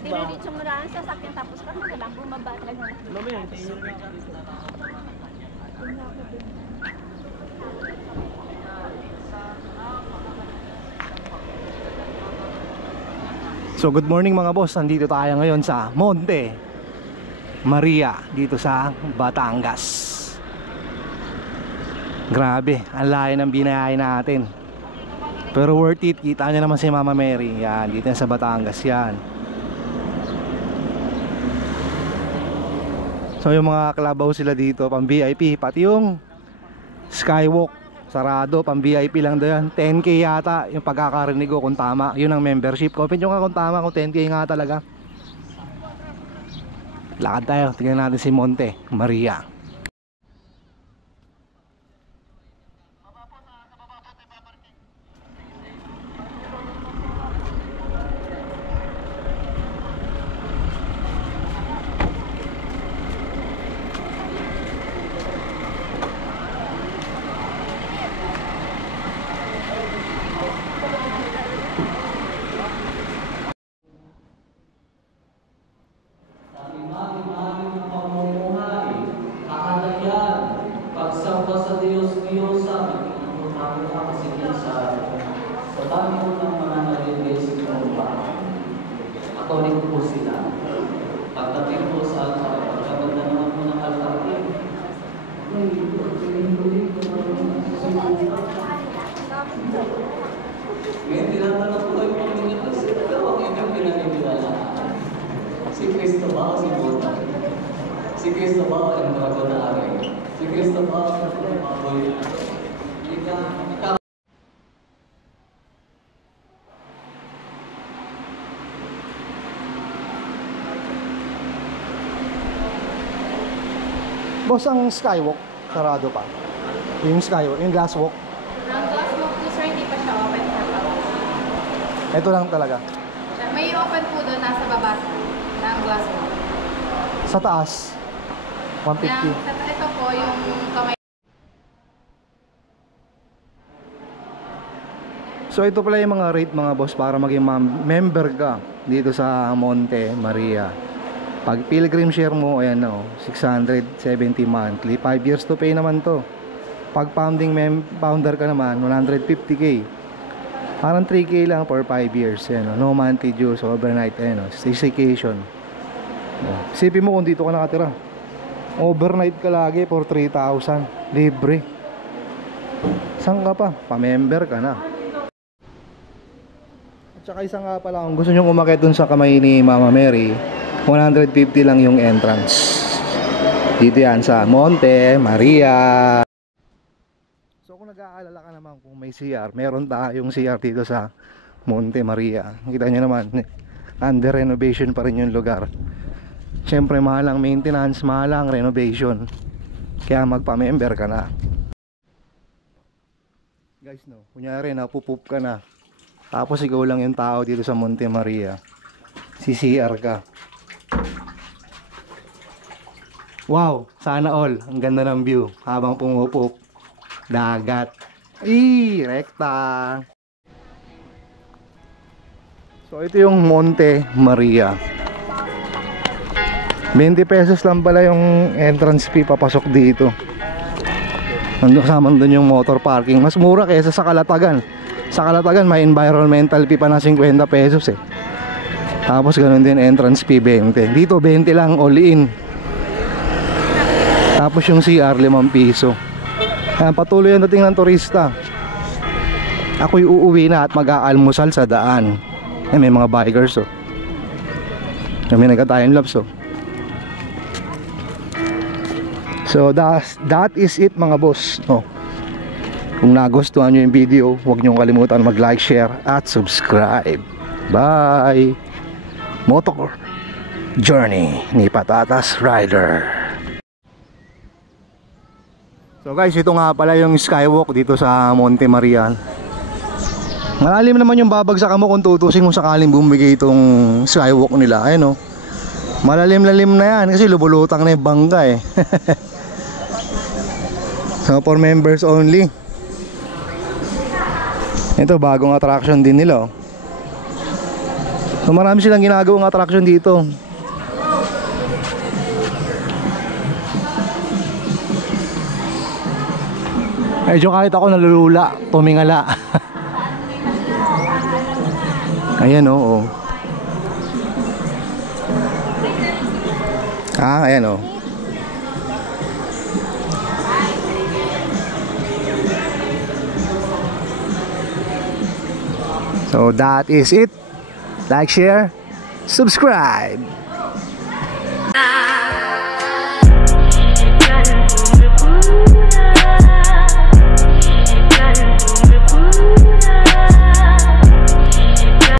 Diniritso mo lang sa sasakyan tapos kami na lang bumaba talaga. Mamaya, so good morning mga boss, nandito tayo ngayon sa Monte Maria dito sa Batangas. Grabe, ang layo ng binayahe natin. Pero worth it, kita nyo naman si Mama Mary. Yan, dito sa Batangas yan. So yung mga kalabaw sila dito, pang VIP. Pati yung Skywalk, sarado, pang VIP lang daw yan. 10K yata yung pagkakarinig ko kung tama. Yun ang membership. Comment nyo nga kung tama, kung 10K nga talaga. Lakad tayo, tingnan natin si Monte Maria. Si Cristo ba o si Buddha? Si Cristo ba o ang dragon na aray? Si Cristo ba o ang baboy? Boss, ang Skywalk, sarado pa. Yung Skywalk, yung Glasswalk. Ang glasswalk po sir, hindi pa siya open for public. Ito lang talaga. May open po doon, nasa baba ng glasswalk. Sa taas, 150. Ito po yung kamay. So ito pala yung mga rate mga boss para maging member ka dito sa Monte Maria. Pag pilgrim share mo, ayan na, 670 monthly, 5 years to pay naman to. Pag founder ka naman, 150k. Parang 3k lang for 5 years, ayan, no monthly dues, overnight, ayan, staycation. Isipin mo kung dito ka nakatira, overnight ka lagi for 3,000, libre. Saan ka pa? Pa-member ka na. At saka isa nga pala, kung gusto nyo umakyat dun sa kamay ni Mama Mary, 150 lang yung entrance. Dito yan sa Monte Maria. So kung nag-aalala ka naman kung may CR, meron tayong CR dito sa Monte Maria. Kita nyo naman, under renovation pa rin yung lugar. Siyempre mahal ang maintenance, mahal ang renovation. Kaya magpa-member ka na. Guys, no, kunyari napupup ka na, tapos ikaw lang yung tao dito sa Monte Maria, CCR ka. Wow, sana all. Ang ganda ng view habang pumupup. Dagat. Rekta. So ito yung Monte Maria. 20 pesos lang pala yung entrance fee papasok dito. Kasama doon yung motor parking. Mas mura kaysa sa Calatagan. Sa Calatagan may environmental fee pa na 50 pesos eh. Tapos ganun din entrance fee 20. Dito 20 lang all in. Tapos yung CR 5 piso. Ayan, patuloy ang dating ng turista. Ako'y uuwi na at mag-aalmusal sa daan. Ayan, may mga bikers oh. May nagka-time lapse oh. So that is it mga boss oh. Kung nagustuhan nyo yung video, huwag nyo kalimutan mag-like, share at subscribe. Bye. Motor Journey ni Patatas Rider. So guys, ito nga pala yung skywalk dito sa Monte Maria. Malalim naman yung babagsakan mo kung tutusin mo sakaling bumigay itong skywalk nila. Ayun oh. Malalim-lalim na yan kasi lubulutang na yung bangka eh. So for members only. Ito bagong attraction din nila oh. So marami silang ginagawang attraction dito. Medyo kahit ako nalulula, tumingala. Ayan oh. Ayan oh. So that is it. Like, share, subscribe.